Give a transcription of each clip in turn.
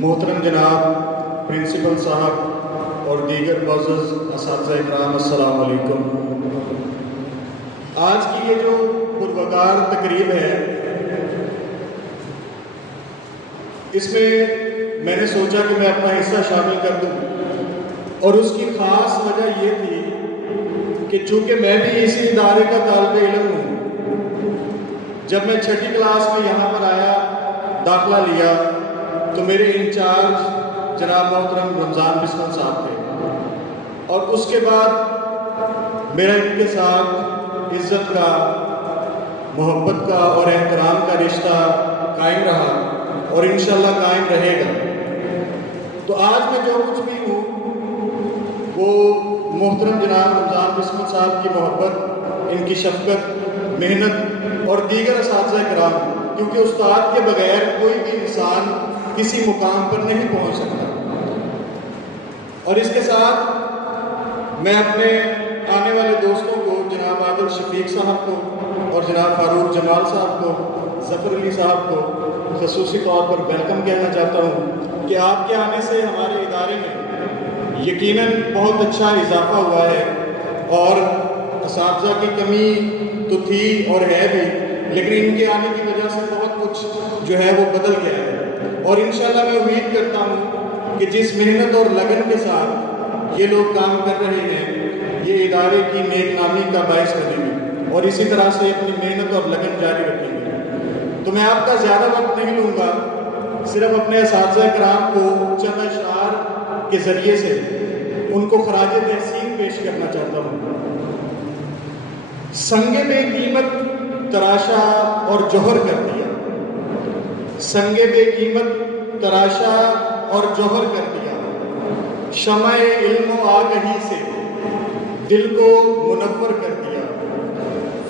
محترم جناب پرنسپل صاحب اور دیگر معزز اساتذہ اکرام، السلام علیکم۔ آج کی یہ جو پروقار تقریب ہے، اس میں میں نے سوچا کہ میں اپنا حصہ شامل کر دوں، اور اس کی خاص وجہ یہ تھی کہ چونکہ میں بھی اسی ادارے کا طالب علم ہوں، جب میں 6ٹھی کلاس میں یہاں پر آیا، داخلہ لیا، تو میرے انچارج جناب محترم رمضان بسمل صاحب تھے، اور اس کے بعد میرا ان کے ساتھ عزت کا، محبت کا اور احترام کا رشتہ قائم رہا اور انشاءاللہ قائم رہے گا۔ تو آج میں جو کچھ بھی ہوں وہ محترم جناب رمضان بسمل صاحب کی محبت، ان کی شفقت، محنت اور دیگر اساتذہ کرام، کیونکہ استاد کے بغیر کوئی بھی انسان کسی مقام پر نہیں پہنچ سکتا۔ اور اس کے ساتھ میں اپنے آنے والے دوستوں کو، جناب عادل شفیق صاحب کو اور جناب فاروق جمال صاحب کو، ظفر علی صاحب کو خصوصی طور پر ویلکم کہنا چاہتا ہوں کہ آپ کے آنے سے ہمارے ادارے میں یقیناً بہت اچھا اضافہ ہوا ہے، اور اساتذہ کی کمی تو تھی اور ہے بھی، لیکن ان کے آنے کی وجہ سے بہت کچھ جو ہے وہ بدل گیا ہے۔ اور انشاءاللہ میں امید کرتا ہوں کہ جس محنت اور لگن کے ساتھ یہ لوگ کام کر رہے ہیں، یہ ادارے کی نیک نامی کا باعث بنے گی، اور اسی طرح سے اپنی محنت اور لگن جاری رکھیں گے۔ تو میں آپ کا زیادہ وقت نہیں لوں گا، صرف اپنے اساتذہ کرام کو چند اشعار کے ذریعے سے ان کو خراج تحسین پیش کرنا چاہتا ہوں۔ سنگ بے قیمت تراشا اور جوہر کر دیا، سنگ بے قیمت تراشا اور جوہر کر دیا، شمع علم و آگہی سے دل کو منور کر دیا،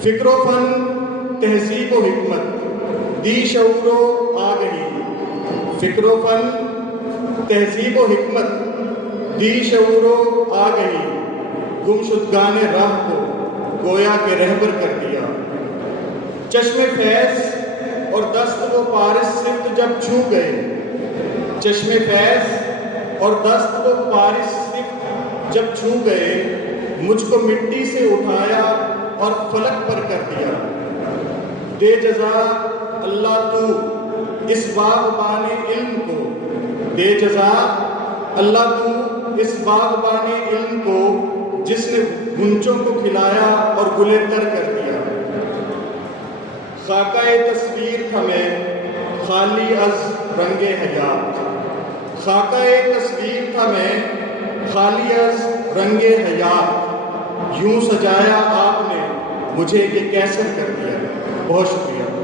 فکر و فن تہذیب و حکمت دی شعور و آگہی، فکر و فن تہذیب و حکمت دی شعور و آگہی، گم شدگان راہ کو گویا کے رہبر کر دیا، چشم فیض اور دست و پارس صفت جب چھو گئے، چشم فیض اور دست و پارس صفت جب چھو گئے، مجھ کو مٹی سے اٹھایا اور فلک پر کر دیا، دے جزا اللہ تو اس باغبان علم کو، دے جزا اللہ تو اس باغبان علم کو، جس نے گنچوں کو کھلایا اور گلے تر کر دیا، خاکہ تصویر تھا میں خالی از رنگ حیات، خاکہ تصویر تھا میں خالی از رنگ حیات، یوں سجایا آپ نے مجھے کہ کیسر کر دیا۔ بہت شکریہ۔